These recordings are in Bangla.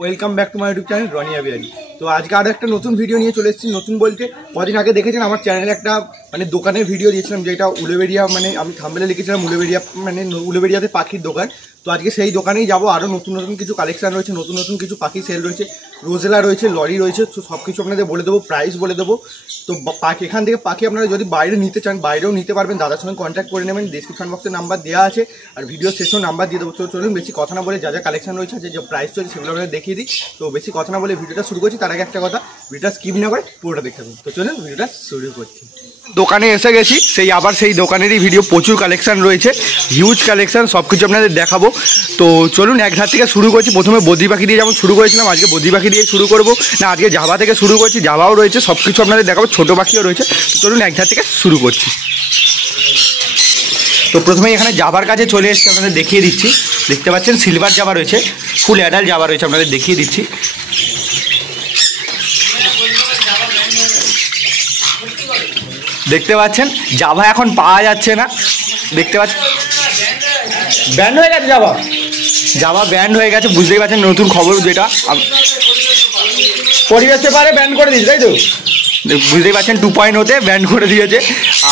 Welcome back to my YouTube channel Raniya Bihari. तो आज के आरो एक नतून भिडियो निये चले एसेछि। नतून बोलते कदिन आगे देखेছেন আমার চ্যানেলে একটা মানে দোকানের ভিডিও দিয়েছিলাম, যেটা উলুবেড়িয়া মানে আমি থাম্বনেলে লিখেছিলাম উলুবেড়িয়া মানে উলুবেড়িয়াতে পাখির দোকান। তো আজকে সেই দোকানেই যাব। আরও নতুন নতুন কিছু কালেকশন রয়েছে, নতুন নতুন কিছু পাখি সেল রয়েছে, রোজেলা রয়েছে, লরি রয়েছে। তো সব কিছু আপনাদের বলে দেবো, প্রাইস বলে দেবো। তো পাখি এখান থেকে পাখি আপনারা যদি বাইরে নিতে চান বাইরেও নিতে পারবেন, দাদার সঙ্গে কন্ট্যাক্ট করে নেবেন। ডিসক্রিপশন বক্সে নাম্বার দেওয়া আছে আর ভিডিও শেষেও নাম্বার দিয়ে দেবো। তো চলুন বেশি কথা না বলে যা যা কালেকশন রয়েছে, যে প্রাইস রয়েছে সেগুলো আপনাদের দেখিয়ে দিই। তো বেশি কথা না বলে ভিডিওটা শুরু করছি। তার আগে একটা কথা, ভিডিওটা স্কিপ না করে পুরোটা দেখতে হবে। তো চলুন ভিডিওটা শুরু করছি। দোকানে এসে গেছি, সেই দোকানেরই ভিডিও। প্রচুর কালেকশন রয়েছে, হিউজ কালেকশন, সব কিছু আপনাদের দেখাবো। তো চলুন এক ধার থেকে শুরু করছি। প্রথমে বদ্রি পাখি দিয়ে যেমন শুরু করেছিলাম, আজকে বদ্রি পাখি দিয়ে শুরু করবো না, আজকে জাভা থেকে শুরু করছি। জাভাও রয়েছে, সব কিছু আপনাদের দেখাবো, ছোটো পাখিও রয়েছে। তো চলুন এক ধার থেকে শুরু করছি। তো প্রথমেই এখানে জাভার কাছে চলে এসেছি, আপনাদের দেখিয়ে দিচ্ছি। দেখতে পাচ্ছেন সিলভার জাভা রয়েছে, ফুল অ্যাডাল্ট জাভা রয়েছে, আপনাদের দেখিয়ে দিচ্ছি। দেখতে পাচ্ছেন জাভা এখন পাওয়া যাচ্ছে না, দেখতে পাচ্ছেন ব্যান্ড হয়ে গেছে জাভা ব্যান্ড হয়ে গেছে, বুঝতেই পারছেন। নতুন খবর যেটা পরিবেশ পেপারে ব্যান্ড করে দিয়েছে, তাই তো বুঝতেই পারছেন 2.0-তে ব্যান্ড করে দিয়েছে।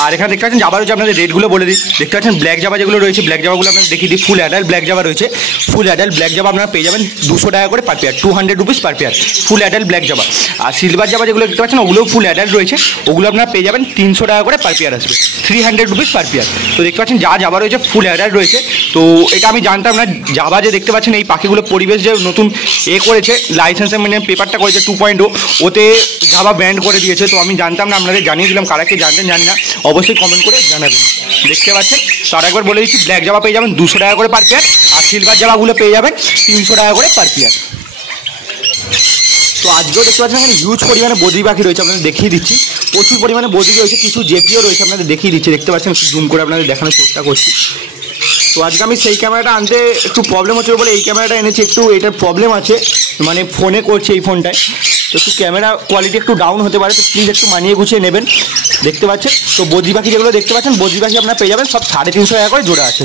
আর এখানে দেখতে পাচ্ছেন জাভা রয়েছে, আপনাদের রেটগুলো বলে দিই। দেখতে পাচ্ছেন ব্ল্যাক জাভা যেগুলো রয়েছে, ব্ল্যাক জাভাগুলো আপনাদের দেখিয়ে দিই। ফুল অ্যাডাল্ট ব্ল্যাক জাভা রয়েছে, ফুল অ্যাডাল্ট ব্ল্যাক জাভা আপনারা পেয়ে যাবেন 200 টাকা করে per pair, 200 rupees per pair, full adult black Java. আর সিলভার জাভা যেগুলো দেখতে পাচ্ছেন ওগুলোও ফুল অ্যাডাল্ট রয়েছে, ওগুলো আপনারা পেয়ে যাবেন 300 টাকা করে পার পেয়ার আসবে, 300 রুপিস পার পেয়ার। তো দেখতে পাচ্ছেন যা জাভা রয়েছে ফুল অ্যাডাল্ট রয়েছে। তো এটা আমি জানতাম না, জাভা যে দেখতে পাচ্ছেন এই পাখিগুলো পরিবেশ যে নতুন করেছে, লাইসেন্সের মানে পেপারটা করেছে 2.0, ওতে জাভা ব্যান্ড করে দিয়েছে। তো আমি জানতাম না, আপনাদের জানিয়ে দিলাম। কারা কে জানতেন জানি না, অবশ্যই কমেন্ট করে জানাবেন। দেখতে পাচ্ছেন, তার একবার বলে দিচ্ছি, ব্ল্যাক জাভা পেয়ে যাবেন 200 টাকা করে পার পেয়ার, আর সিলভার জাভাগুলো পেয়ে যাবেন 300 টাকা করে পার পেয়ার। তো আজকেও দেখতে পাচ্ছেন এখানে হিউজ পরিমাণে বদ্রি পাখি রয়েছে, আপনাদের দেখিয়ে দিচ্ছি। প্রচুর পরিমাণে বদ্রি রয়েছে, কিছু জেপিও রয়েছে, আপনাদের দেখিয়ে দিচ্ছি। দেখতে পাচ্ছেন, একটু জুম করে আপনাদের দেখানোর চেষ্টা করছি। তো আজকে আমি সেই ক্যামেরাটা আনতে একটু প্রবলেম হচ্ছে বলে এই ক্যামেরাটা এনেছি। একটু এটার প্রবলেম আছে, মানে ফোনে করছে এই ফোনটায়, তো একটু ক্যামেরা কোয়ালিটি একটু ডাউন হতে পারে। তো প্লিজ একটু মানিয়ে গুছিয়ে নেবেন। দেখতে পাচ্ছেন তো বদ্রি পাখি যেগুলো দেখতে পাচ্ছেন, বদ্রি পাখি আপনারা পেয়ে যাবেন সব 350 টাকা করে জোড়া আছে।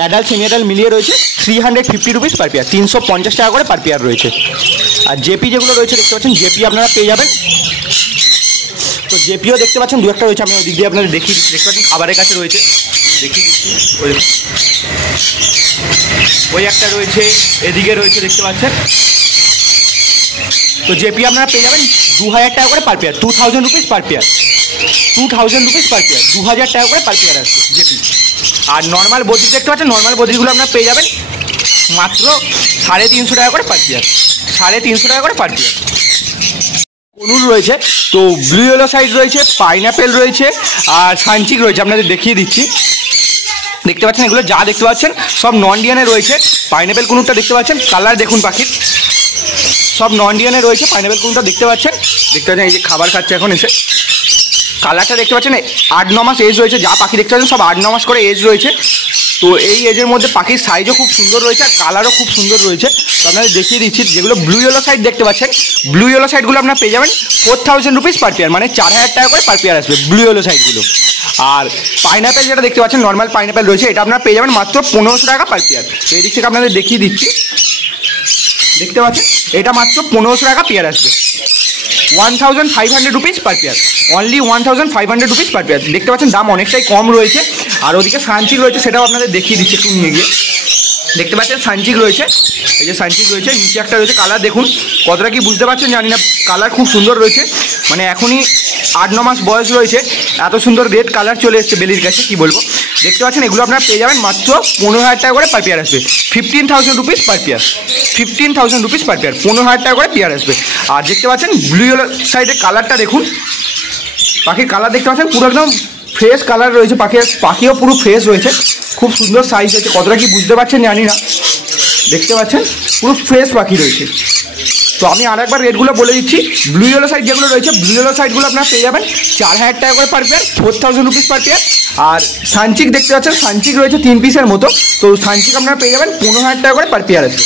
অ্যাডাল্ট সেমি অ্যাডাল্ট মিলিয়ে রয়েছে 350 রুপিস পার পেয়ার, 350 টাকা করে পার পেয়ার রয়েছে। আর জেপি যেগুলো রয়েছে দেখতে পাচ্ছেন, জেপি আপনারা পেয়ে যাবেন। তো জেপিও দেখতে পাচ্ছেন দু একটা রয়েছে, আমি ওই দিক দিয়ে আপনাদের দেখিয়ে দিচ্ছি। দেখতে পাচ্ছেন খাবারের কাছে রয়েছে, দেখিয়ে দিচ্ছি। ওই একটা রয়েছে, এদিকে রয়েছে, দেখতে পাচ্ছেন। তো জেপি আপনারা পেয়ে যাবেন 2000 টাকা করে per pair, 2000 rupees per pair, 2000 rupees per pair, 2000 টাকা করে পার পেয়ার আসবে জেপি। আর নর্মাল বদ্রি দেখতে পাচ্ছেন, নর্মাল বদ্রিগুলো আপনারা পেয়ে যাবেন মাত্র 350 টাকা করে পার পেয়ার, 350 টাকা করে পার পেয়ার। কনুর রয়েছে, তো ব্লু ইয়েলো সাইড রয়েছে, পাইনাপেল রয়েছে, আর সানচিক রয়েছে, আপনাদের দেখিয়ে দিচ্ছি। দেখতে পাচ্ছেন এগুলো যা দেখতে পাচ্ছেন সব নন ডিএনএ রয়েছে। পাইনাপেল কুনুরটা দেখতে পাচ্ছেন, কালার দেখুন পাখির, সব নন ডিএনএ রয়েছে। পাইনাপেল কুনুরটা দেখতে পাচ্ছেন, এই যে খাবার খাচ্ছে এখন এসে। কালারটা দেখতে পাচ্ছেন 8-9 মাস এজ রয়েছে, যা পাখি দেখতে পাচ্ছেন সব 8-9 মাস করে এজ রয়েছে। তো এই এজের মধ্যে পাখির সাইজও খুব সুন্দর রয়েছে, আর কালারও খুব সুন্দর রয়েছে। তো আপনাদের দেখিয়ে দিচ্ছি, যেগুলো ব্লু ইয়েলো সাইড দেখতে পাচ্ছেন, ব্লু ইয়েলো সাইডগুলো আপনারা পেয়ে যাবেন 4000 রুপিস পার পেয়ার, মানে 4000 টাকা করে পার পেয়ার আসবে ব্লু ইয়েলো সাইডগুলো। আর পাইনাপেল যেটা দেখতে পাচ্ছেন, নর্মাল পাইনাপেল রয়েছে, এটা আপনারা পেয়ে যাবেন মাত্র 1500 টাকা পার পেয়ার। তো এই দিক থেকে আপনাদের দেখিয়ে দিচ্ছি। দেখতে পাচ্ছেন এটা মাত্র 1500 টাকা পেয়ার আসবে, 1500 rupees per pair, only 1500 rupees per pair. দেখতে পাচ্ছেন দাম অনেকটাই কম রয়েছে। আর ওদিকে সানচিক রয়েছে, সেটাও আপনাদের দেখিয়ে দিচ্ছি একটু নিয়ে গিয়ে। দেখতে পাচ্ছেন সানচিক রয়েছে, এই যে সানচিক রয়েছে, নিচে একটা রয়েছে। কালার দেখুন, কতটা কি বুঝতে পারছেন জানি না, কালার খুব সুন্দর রয়েছে। মানে এখনই 8-9 মাস বয়স রয়েছে, এত সুন্দর রেড কালার চলে এসছে বেলির কাছে, কি বলবো। দেখতে পাচ্ছেন এগুলো আপনারা পেয়ে যাবেন মাত্র 15000 টাকা করে পার পেয়ার আসবে, 15000 rupees per pair, 15000 rupees per pair, 15000 টাকা করে পেয়ার আসবে। আর দেখতে পাচ্ছেন ব্লু ইয়েলো সাইডের কালারটা দেখুন, পাখির কালার দেখতে পাচ্ছেন পুরো একদম ফ্রেশ কালার রয়েছে। পাখিও পুরো ফ্রেশ রয়েছে, খুব সুন্দর সাইজ হয়েছে। কতটা কি বুঝতে পারছেন জানি না, দেখতে পাচ্ছেন পুরো ফ্রেশ পাখি রয়েছে। তো আমি আরেকবার রেটগুলো বলে দিচ্ছি। ব্লু ইয়েলো সাইড যেগুলো রয়েছে, ব্লু ইয়েলো সাইডগুলো আপনারা পেয়ে যাবেন 4000 টাকা করে per pair, 4000 rupees per pair. আর সানচিক দেখতে পাচ্ছেন, সানচিক রয়েছে 3 পিসের মতো, তো সানচিক আপনারা পেয়ে যাবেন 15000 টাকা করে পার পেয়ার আছে,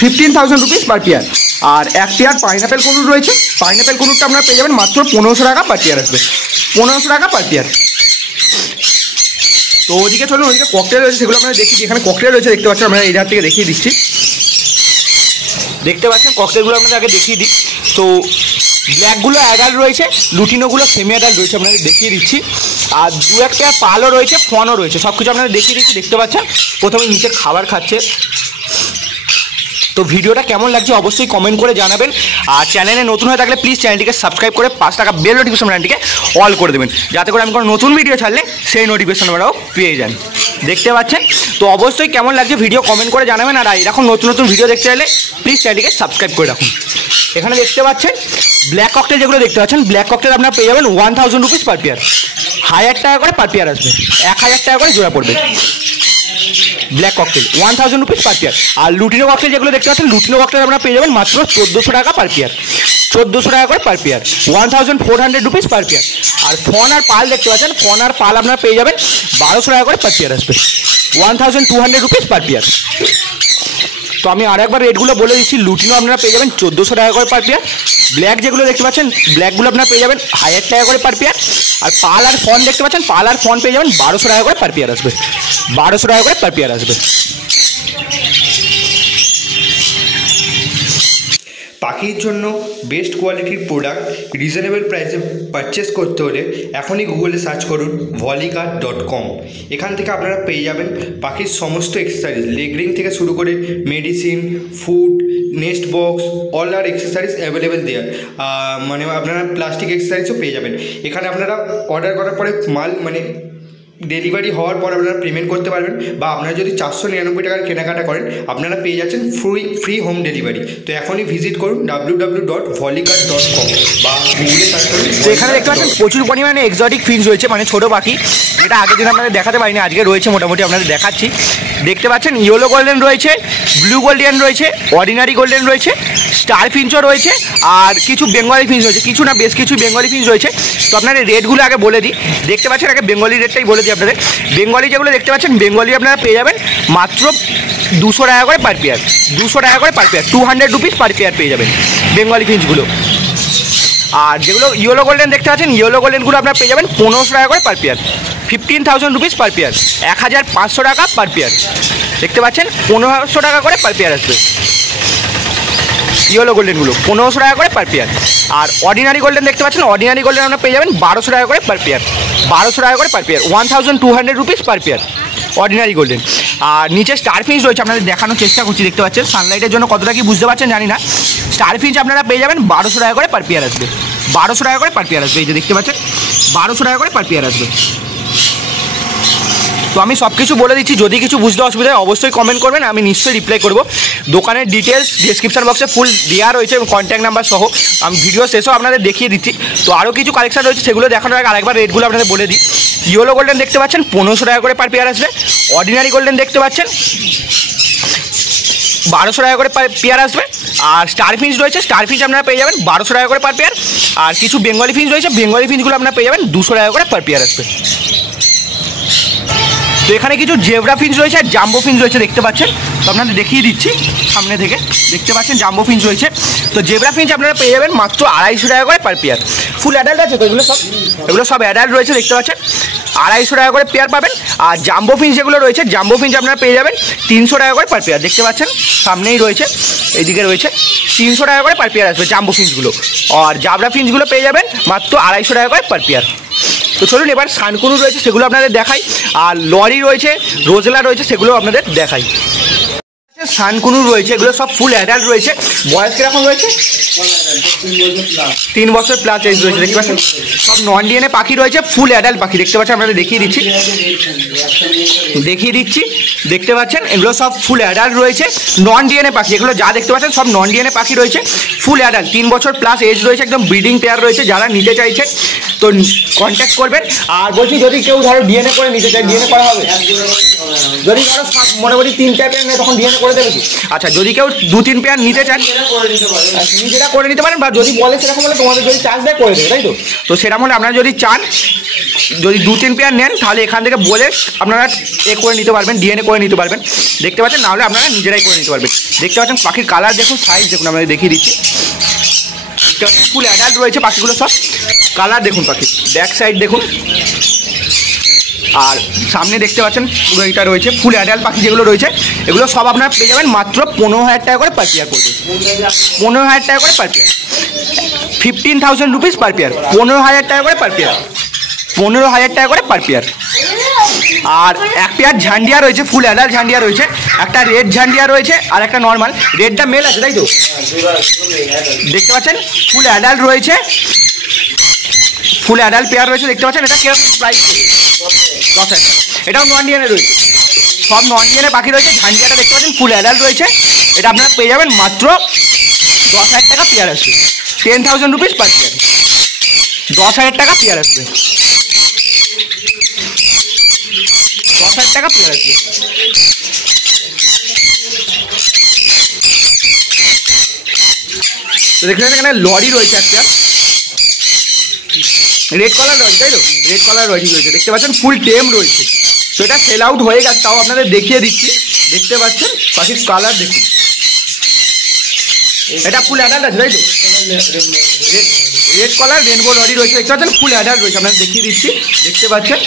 15000 রুপিস পার পেয়ার। আর এক পেয়ার পাইনাপেল কুনুর রয়েছে, পাইনাপেল কুনুরটা আপনারা পেয়ে যাবেন মাত্র 1500 টাকা পার পেয়ার আসবে, 1500 টাকা পার পেয়ার। তো ওদিকে চলুন, ওদিকে ককটেল রয়েছে সেগুলো আপনারা দেখি। এখানে ককটেল রয়েছে দেখতে পাচ্ছেন, আমরা এই ধার থেকে দেখিয়ে দিচ্ছি। দেখতে পাচ্ছেন ককটেলগুলো আপনাদের আগে দেখিয়ে দিই। তো ব্ল্যাকগুলো অ্যাডাল্ট রয়েছে, লুটিনোগুলো সেমি অ্যাডাল্ট রয়েছে, আপনাদের দেখিয়ে দিচ্ছি। আর দু এক পেয়ার পালও রয়েছে, ফনও রয়েছে, সব কিছু আপনাদের দেখিয়ে দিচ্ছি। দেখতে পাচ্ছেন প্রথমে নিচে খাবার খাচ্ছে। তো ভিডিওটা কেমন লাগছে অবশ্যই কমেন্ট করে জানাবেন। আর চ্যানেলে নতুন হয়ে থাকলে প্লিজ চ্যানেলটিকে সাবস্ক্রাইব করে 5 টাকা বেল নোটিফিকেশন বাটনটিকে অল করে দেবেন, যাতে করে আমি কোনো নতুন ভিডিও ছাড়লে সেই নোটিফিকেশন আপনারাও পেয়ে যান। দেখতে পাচ্ছেন তো অবশ্যই কেমন লাগছে ভিডিও কমেন্ট করে জানাবেন। আর এরকম নতুন নতুন ভিডিও দেখতে চাইলে প্লিজ চ্যানেলটিকে সাবস্ক্রাইব করে রাখুন। এখানে দেখতে পাচ্ছেন ব্ল্যাক ককটেল যেগুলো দেখতে পাচ্ছেন, ব্ল্যাক ককটেল আপনারা পেয়ে যাবেন 1000 রুপিস পার পেয়ার, 1000 টাকা করে পার পেয়ার আসবে, 1000 টাকা করে জোড়া পড়বে black cockatiel, 1000 rupees per pair. আর লুটিনো ককটেল যেগুলো দেখতে পাচ্ছেন, লুটিনো ককটেল আপনারা পেয়ে যাবেন মাত্র 1400 টাকা পার পেয়ার, 1400 টাকা করে per pair, 1400 rupees per pair. আর ফন আর পাল দেখতে পাচ্ছেন, ফন আর পাল আপনারা পেয়ে যাবেন 1200 টাকা করে পার পেয়ার আসবে, 1200 রুপিস পার পেয়ার। তো আমি আরেকবার রেটগুলো বলে দিচ্ছি। লুটিনো আপনারা পেয়ে যাবেন 1400 টাকা করে পার পেয়ার, ব্ল্যাক যেগুলো দেখতে পাচ্ছেন ব্ল্যাকগুলো আপনারা পেয়ে যাবেন 1000 টাকা করে পার পেয়ার। আর পাল আর ফন দেখতে পাচ্ছেন, পাল আর ফন পেয়ে যাবেন 1200 টাকা করে পার পেয়ার আসবে, 1200 টাকা করে পার পেয়ার আসবে। পাখির জন্য বেস্ট কোয়ালিটির প্রোডাক্ট রিজনেবল প্রাইসে পারচেস করতে হলে এখনই গুগলে সার্চ করুন volleyguard.com। এখান থেকে আপনারা পেয়ে যাবেন পাখির সমস্ত এক্সেসরিজ, লেগ রিং থেকে শুরু করে medicine, food, nest box, all আর এক্সেসরিজ অ্যাভেলেবেল দেয়ার। মানে আপনারা প্লাস্টিক এক্সেসরিজও পেয়ে যাবেন। এখানে আপনারা অর্ডার করার পরে মাল মানে ডেলিভারি হওয়ার পর আপনারা পেমেন্ট করতে পারবেন, বা আপনারা যদি 499 টাকার কেনাকাটা করেন আপনারা পেয়ে যাচ্ছেন ফ্রি হোম ডেলিভারি। তো এখনই ভিজিট করুন www.volleyguard.com বা গুগলে সার্চ করুন। তো এখানে দেখতে পাচ্ছেন প্রচুর পরিমাণে এক্সোটিক ফিন্স রয়েছে, মানে ছোটো পাখি, যেটা আগের দিন আপনাদের দেখাতে পারিনি, আজকে রয়েছে মোটামুটি আপনাদের দেখাচ্ছি। দেখতে পাচ্ছেন ইয়েলো গোল্ডেন রয়েছে, ব্লু গোল্ডেন রয়েছে, অর্ডিনারি গোল্ডেন রয়েছে, স্টার ফিন্সও রয়েছে, আর কিছু বেঙ্গলি ফিন্স রয়েছে, কিছু না বেশ কিছু বেঙ্গলি ফিন্স রয়েছে। তো আপনাদের রেটগুলো আগে বলে দিই। দেখতে পাচ্ছেন আগে বেঙ্গলি রেটটাই বলে দিই আপনাদের। বেঙ্গলি যেগুলো দেখতে পাচ্ছেন, বেঙ্গলি আপনারা পেয়ে যাবেন মাত্র 200 টাকা করে পার পেয়ার, 200 টাকা করে per pair, 200 rupees per pair পেয়ে যাবেন বেঙ্গলি ফিন্সগুলো। আর যেগুলো ইয়েলো গোল্ডেন দেখতে পাচ্ছেন, ইয়েলো গোল্ডেনগুলো আপনারা পেয়ে যাবেন 1500 টাকা করে per pair, 15000 rupees per pair, 1500 টাকা পার পেয়ার। দেখতে পাচ্ছেন 1500 টাকা করে পার পেয়ার আসবে ইয়েলো গোল্ডেনগুলো, 1500 টাকা করে পার পেয়ার। আর অর্ডিনারি গোল্ডেন দেখতে পাচ্ছেন, অর্ডিনারি গোল্ডেন আপনারা পেয়ে যাবেন 1200 টাকা করে পার পেয়ার, 1200 টাকা করে per pair, 1200 rupees per pair ordinary golden. আর নিচে স্টার ফিন্স রয়েছে, আপনাদের দেখানোর চেষ্টা করছি। দেখতে পাচ্ছেন সানলাইটের জন্য কতটা কি বুঝতে পারছেন জানি না। স্টার ফিন্স আপনারা পেয়ে যাবেন 1200 টাকা করে পার পেয়ার আসবে, 1200 টাকা করে পার পেয়ার আসবে। এই যে দেখতে পাচ্ছেন 1200 টাকা করে পার পেয়ার আসবে। তো আমি সব কিছু বলে দিচ্ছি, যদি কিছু বুঝতে অসুবিধা হয় অবশ্যই কমেন্ট করবেন, আমি নিশ্চয়ই রিপ্লাই করব। দোকানের ডিটেলস ডেসক্রিপশন বক্সে ফুল দেওয়া রয়েছে এবং কন্ট্যাক্ট নাম্বার সহ। আমি ভিডিও শেষেও আপনাদের দেখিয়ে দিচ্ছি। তো আরও কিছু কালেকশন রয়েছে, সেগুলো দেখানোর আগে আরেকবার রেটগুলো আপনাদের বলে দিই। ইয়েলো গোল্ডেন দেখতে পাচ্ছেন 1500 টাকা করে পার পেয়ার আসবে, অর্ডিনারি গোল্ডেন দেখতে পাচ্ছেন 1200 টাকা করে পেয়ার আসবে। আর স্টার ফিন্স রয়েছে, স্টার ফিন্স আপনারা পেয়ে যাবেন 1200 টাকা করে পার পেয়ার। আর কিছু বেঙ্গলি ফিন্স রয়েছে, বেঙ্গলি ফিন্সগুলো আপনারা পেয়ে যাবেন 200 টাকা করে পার পেয়ার আসবে। তো এখানে কিছু জেব্রা ফিন্স রয়েছে আর জাম্বো ফিন্স রয়েছে দেখতে পাচ্ছেন। তো আপনাদের দেখিয়ে দিচ্ছি সামনে থেকে, দেখতে পাচ্ছেন জাম্বো ফিন্স রয়েছে। তো জেব্রা ফিন্স আপনারা পেয়ে যাবেন মাত্র 250 টাকা করে পার পেয়ার। ফুল অ্যাডাল্ট আছে তো, এগুলো সব অ্যাডাল্ট রয়েছে দেখতে পাচ্ছেন, 250 টাকা করে পেয়ার পাবেন। আর জাম্বো ফিন্স যেগুলো রয়েছে, জাম্বো ফিন্স আপনারা পেয়ে যাবেন 300 টাকা করে পার পেয়ার। দেখতে পাচ্ছেন সামনেই রয়েছে, এইদিকে রয়েছে, 300 টাকা করে পার পেয়ার আসবে জাম্বো ফিন্সগুলো। আর জাবরা ফিন্সগুলো পেয়ে যাবেন মাত্র 250 টাকা করে পার পেয়ার। তো চলুন এবার সানকুনু রয়েছে সেগুলো আপনাদের দেখাই, আর লরি রয়েছে, রোজেলা রয়েছে সেগুলো আপনাদের দেখাই। সানকুনু রয়েছে, এগুলো সব ফুল অ্যাডাল্ট রয়েছে। বয়স কিরকম রয়েছে? 3 বছর প্লাস এজ রয়েছে। দেখতে পাচ্ছেন সব নন ডিএনএ পাখি রয়েছে, ফুল অ্যাডাল্ট পাখি। দেখতে পাচ্ছেন আপনাদের দেখিয়ে দিচ্ছি, দেখতে পাচ্ছেন এগুলো সব ফুল অ্যাডাল্ট রয়েছে, নন ডিএনএ পাখি। এগুলো যা দেখতে পাচ্ছেন সব নন ডিএনএ পাখি রয়েছে, ফুল অ্যাডাল্ট, 3 বছর প্লাস এজ রয়েছে, একদম ব্রিডিং পেয়ার রয়েছে। যারা নিতে চাইছেন তো কন্ট্যাক্ট করবেন। আর বলছি যদি কেউ ধরো ডিএনএ করে নিতে চায়, ডিএনএ করা হবে? যদি ধরো মোটামুটি 3 টাইপের নেয় তখন ডিএনএ করে দেবে? তো? আচ্ছা, যদি কেউ 2-3 পেয়ার নিতে চান নিজেরা করে নিতে পারেন, বা যদি বলে সেরকম হলে তোমাদের যদি চার্জ দেয় করে দেবে, তাই তো? তো সেরকম হলে আপনারা যদি চান, যদি 2-3 পেয়ার নেন তাহলে এখান থেকে বলে আপনারা করে নিতে পারবেন, ডিএনএ করে নিতে পারবেন, দেখতে পাচ্ছেন। নাহলে আপনারা নিজেরাই করে নিতে পারবেন। দেখতে পাচ্ছেন পাখির কালার দেখুন, সাইজ দেখুন, আপনাদের দেখিয়ে দিচ্ছি। ফুল অ্যাডাল্ট রয়েছে পাখিগুলো সব। কালার দেখুন পাখির, ব্যাক সাইড দেখুন, আর সামনে দেখতে পাচ্ছেন পুরো এটা রয়েছে। ফুল অ্যাডাল্ট পাখি যেগুলো রয়েছে এগুলো সব আপনারা পেয়ে যাবেন মাত্র 15,000 টাকা করে পার পেয়ার করবে। 15,000 টাকা করে per pair, 15,000 rupees per pair, 15,000 টাকা করে পার পেয়ার, 15,000 টাকা করে পার পেয়ার। আর এক পেয়ার ঝান্ডিয়া রয়েছে, ফুল অ্যাডাল্ট ঝান্ডিয়া রয়েছে, একটা রেড ঝান্ডিয়া রয়েছে আর একটা নর্মাল। রেডটা মেল আছে, তাই তো? দেখতে পাচ্ছেন ফুল অ্যাডাল্ট রয়েছে, ফুল অ্যাডাল্ট পেয়ার রয়েছে, দেখতে পাচ্ছেন। এটা কিরকম প্রাইস? 10,000 টাকা। এটাও নন ডিএনএ রয়েছে, সব নন ডিএনএ পাখি রয়েছে। ঝান্ডিয়াটা দেখতে পাচ্ছেন ফুল অ্যাডাল্ট রয়েছে, এটা আপনারা পেয়ে যাবেন মাত্র 10,000 টাকা পেয়ার আসবে, 10,000 রুপিস পার পেয়ার, 10,000 টাকা পেয়ার আসবে, 10,000 টাকা পেয়ার আসবে। তো দেখতে পাচ্ছেন এখানে লরি রয়েছে একটা, রেড কালার রয়েছে, তাই তো? রেড কালার লরি রয়েছে, দেখতে পাচ্ছেন ফুল টেম রয়েছে। তো এটা সেল আউট হয়ে গেছে, তাও আপনাদের দেখিয়ে দিচ্ছি। দেখতে পাচ্ছেন পাখির কালার দেখুন, এটা ফুল অ্যাডাল্ট আছে, তাই তো? রেড কালার রেনবো লরি রয়েছে, দেখতে পাচ্ছেন ফুল অ্যাডাল্ট রয়েছে, আপনাদের দেখিয়ে দিচ্ছি। দেখতে পাচ্ছেন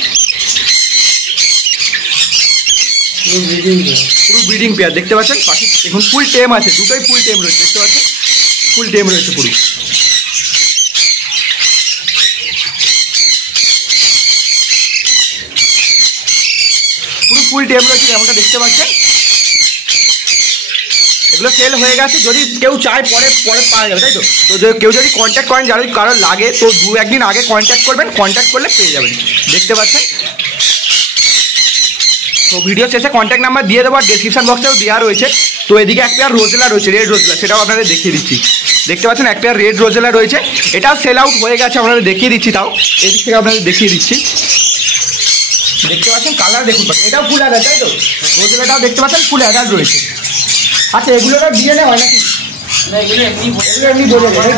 পুরো ব্রিডিং পেয়ার, দেখতে পাচ্ছেন পাখি দেখুন ফুল টেম আছে, দুটোই ফুল টেম রয়েছে, দেখতে পাচ্ছেন ফুল টেম রয়েছে পুরো। পুরো ফুল টেম রয়েছে যেমনটা দেখতে পাচ্ছেন। এগুলো সেল হয়ে গেছে, যদি কেউ চায় পরে পরে পাওয়া যাবে, তাই তো? তো কেউ যদি কন্ট্যাক্ট করেন, যারা কারো লাগে তো 2-1 দিন আগে কন্ট্যাক্ট করবেন, কন্ট্যাক্ট করলে পেয়ে যাবেন, দেখতে পাচ্ছেন। তো ভিডিও শেষে কন্ট্যাক্ট নাম্বার দিয়ে দেবো, আর ডেসক্রিপশন বক্সেও দেওয়া রয়েছে। তো এদিকে এক পেয়ার রোজেলা রয়েছে, রেড রোজেলা, সেটাও আপনাদের দেখিয়ে দিচ্ছি। দেখতে পাচ্ছেন এক পেয়ার রেড রোজেলা রয়েছে, এটাও সেল আউট হয়ে গেছে, আপনাদের দেখিয়ে দিচ্ছি। তাও এদিক থেকে আপনাদের দেখিয়ে দিচ্ছি। দেখতে পাচ্ছেন কালার দেখুন, এটাও ফুল অ্যাডাল্ট, তাই তো? রোজেলাটাও দেখতে পাচ্ছেন ফুল অ্যাডাল্ট রয়েছে। আচ্ছা, এগুলোটা ডিএনএ হয় নাকি? এমনি বোঝা যায়।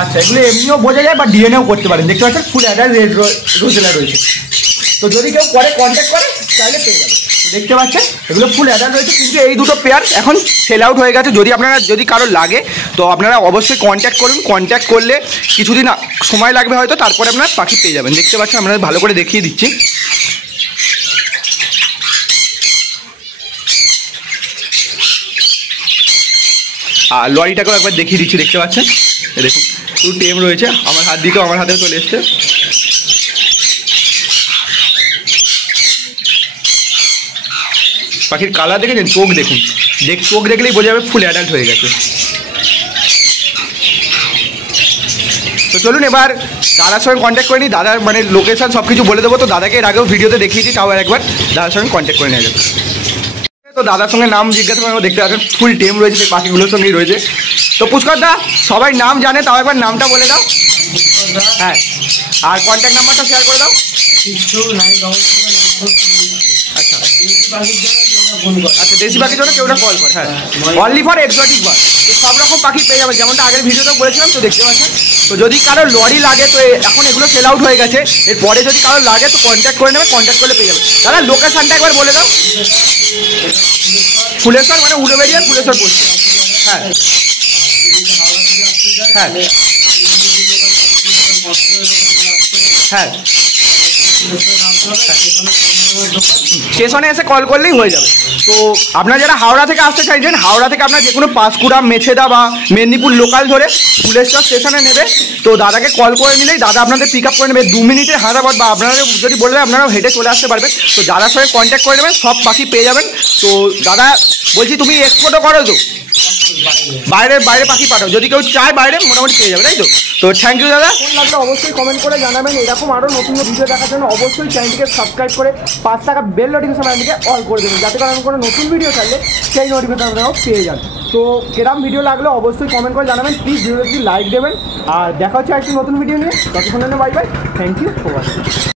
আচ্ছা, এগুলো এমনিও বোঝা যায় বা ডিএনএও করতে পারেন। দেখতে পাচ্ছেন ফুল অ্যাডাল্ট রেড রোজেলা রয়েছে। তো যদি কেউ পরে কন্ট্যাক্ট করে তাহলে পেয়ে যাবে। তো দেখতে পাচ্ছেন এগুলো ফুল অ্যাডাল্ট রয়েছে, কিন্তু এই দুটো পেয়ার এখন সেল আউট হয়ে গেছে। যদি কারো লাগে তো আপনারা অবশ্যই কন্ট্যাক্ট করুন, কন্ট্যাক্ট করলে কিছুদিন সময় লাগবে হয়তো, তারপরে আপনারা পাখি পেয়ে যাবেন। দেখতে পাচ্ছেন, আপনাদের ভালো করে দেখিয়ে দিচ্ছি। আর লরিটাকেও একবার দেখিয়ে দিচ্ছি, দেখতে পাচ্ছেন দেখুন পুরো টেম রয়েছে। আমার হাত দিকেও, আমার হাতেও চলে এসছে। পাখির কালার দেখেছেন, চোখ দেখুন, চোখ দেখলেই বোঝা যাবে ফুল অ্যাডাল্ট হয়ে গেছে। তো চলুন এবার দাদার সঙ্গে কন্ট্যাক্ট করে নিই। দাদার মানে লোকেশান সব কিছু বলে দেবো। তো দাদাকে এর আগেও ভিডিওতে দেখিয়েছি, তাও একবার দাদার সঙ্গে কন্ট্যাক্ট করে নেওয়া যাবে। তো দাদার সঙ্গে নাম জিজ্ঞাসা করে দেখতে পাচ্ছেন ফুল টেম রয়েছে, সেই পাখিগুলোর সঙ্গেই রয়েছে। তো পুষ্কর দা, সবাই নাম জানে, তাও একবার নামটা বলে দাও। হ্যাঁ, আর কন্ট্যাক্ট নাম্বারটা শেয়ার করে দাও। আচ্ছা, দেশি পাখির জন্য কেউ না কল করে। হ্যাঁ, অনলি ফর এক্সোটিক বার্ড। তো সব রকম পাখি পেয়ে যাবে, যেমনটা আগের ভিডিওতে বলেছিলাম। তো দেখতে পাচ্ছেন। তো যদি কারো লরি লাগে, তো এখন এগুলো সেল আউট হয়ে গেছে, এরপরে যদি কারো লাগে তো কন্ট্যাক্ট করে নেবে, কন্ট্যাক্ট করলে পেয়ে যাবে। দাদা লোকেশানটা একবার বলে দাও। ফুলেশ্বর মানে উলুবেড়িয়া ফুলেশ্বর পড়ছে। হ্যাঁ হ্যাঁ হ্যাঁ, স্টেশনে এসে কল করলেই হয়ে যাবে। তো আপনারা যারা হাওড়া থেকে আসতে চাইছেন, হাওড়া থেকে আপনার যে কোনো পাঁশকুড়া, মেছেদা বা মেদিনীপুর লোকাল ধরে ফুলেশ্বর স্টেশনে নেবে। তো দাদাকে কল করে নিলেই দাদা আপনাদের পিক আপ করে নেবে 2 মিনিটের হাঁটা পথ, বা আপনারা যদি বললেন আপনারাও হেঁটে চলে আসতে পারবেন। তো দাদার সঙ্গে কন্ট্যাক্ট করে নেবেন, সব পাখি পেয়ে যাবেন। তো দাদা বলছি, তুমি এক্সপোর্টও করো তো? বাইরে পাখি পাঠাও, যদি কেউ চায় বাইরে মোটামুটি পেয়ে যাবে, তাই তো? তো থ্যাংক ইউ দাদা। কোন লাগলে অবশ্যই কমেন্ট করে জানাবেন। এরকম আরও নতুন ভিডিও দেখার জন্য অবশ্যই চ্যানেলটিকে সাবস্ক্রাইব করে 5 টাকা বেল নোটিফিকেশন বাটনটিকে অল করে দেবেন, যাতে করে আমি কোনো নতুন ভিডিও ছাড়লে সেই নোটিফিকেশন আপনারাও পেয়ে যান। তো কেরাম ভিডিও লাগলে অবশ্যই কমেন্ট করে জানাবেন। প্লিজ ভিডিওটি লাইক দেবেন, আর দেখা হচ্ছে একটি নতুন ভিডিও নিয়ে। ততক্ষণ bye bye, thank you for watching.